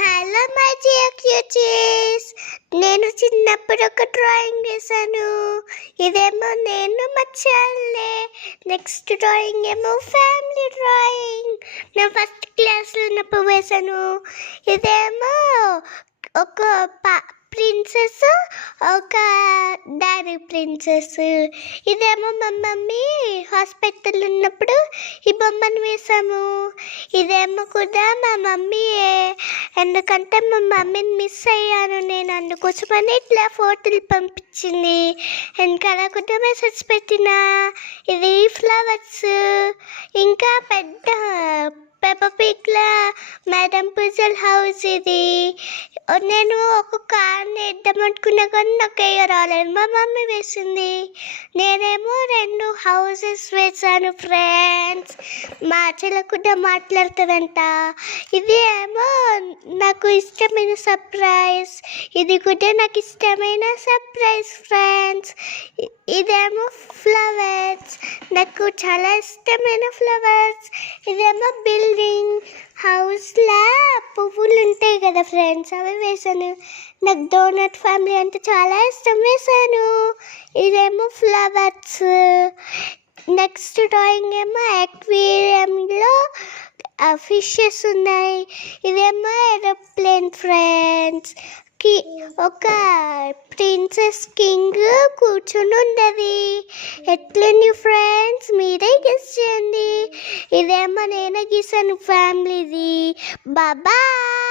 Hello my dear cuties, నేను చిన్నప్పుడు ఒక డ్రాయింగ్ వేసాను. ఇదేమో నేను మా చెల్లె. నెక్స్ట్ డ్రాయింగ్ ఏమో ఫ్యామిలీ డ్రాయింగ్. నేను ఫస్ట్ క్లాస్లో ఉన్నప్పుడు వేసాను. ఇదేమో ఒక ప్రిన్సెస్, ఒక డాడీ ప్రిన్సెస్. ఇదేమో మా మమ్మీ హాస్పిటల్ ఉన్నప్పుడు ఈ బొమ్మను వేసాము. ఇదేమో కూడా మా మమ్మీ, ఎందుకంటే మా మమ్మీని మిస్ అయ్యాను నేను, అందుకోసమని ఇట్లా ఫోటోలు పంపించింది. వెనకాల కూడా మెసేజ్ పెట్టిన. ఇది ఫ్లవర్స్. ఇంకా పెద్ద పెప్పర్ పిగ్ల మేడం పుజల్ హౌస్ ఇది. నేను ఒక కార్ని వేద్దామనుకున్నా కానీ నాకు రాలేదు, మా మమ్మీ వేసింది. నేనేమో 2 హౌసెస్ వేసాను ఫ్రెండ్స్. మా చెల్లి కూడా మాట్లాడుతుందంట. ఇది ఏమో నాకు ఇష్టమైన సర్ప్రైజ్. ఇది కూడా నాకు ఇష్టమైన సర్ప్రైజ్ ఫ్రెండ్స్. ఇదేమో ఫ్లవర్స్, నాకు చాలా ఇష్టమైన ఫ్లవర్స్. ఇదేమో బిల్డింగ్ హౌస్లా పువ్వులు ఉంటాయి కదా ఫ్రెండ్స్, అవి వేసాను. నాకు డోనట్ ఫ్యామిలీ అంటే చాలా ఇష్టం, వేసాను. ఇదేమో ఫ్లవర్స్. నెక్స్ట్ డ్రాయింగ్ ఏమో అక్వేరియంలో ఫిషెస్ ఉన్నాయి. ఇదేమో ఏరోప్లేన్ ఫ్రెండ్స్. ఒక ప్రిన్సెస్ కింగ్ కూర్చొని ఉన్నది. ఎట్లుంది ఫ్రెండ్స్, మీరే గెస్ చేయండి. ఇదేమో నేను గీసాను ఫ్యామిలీది. బాయ్.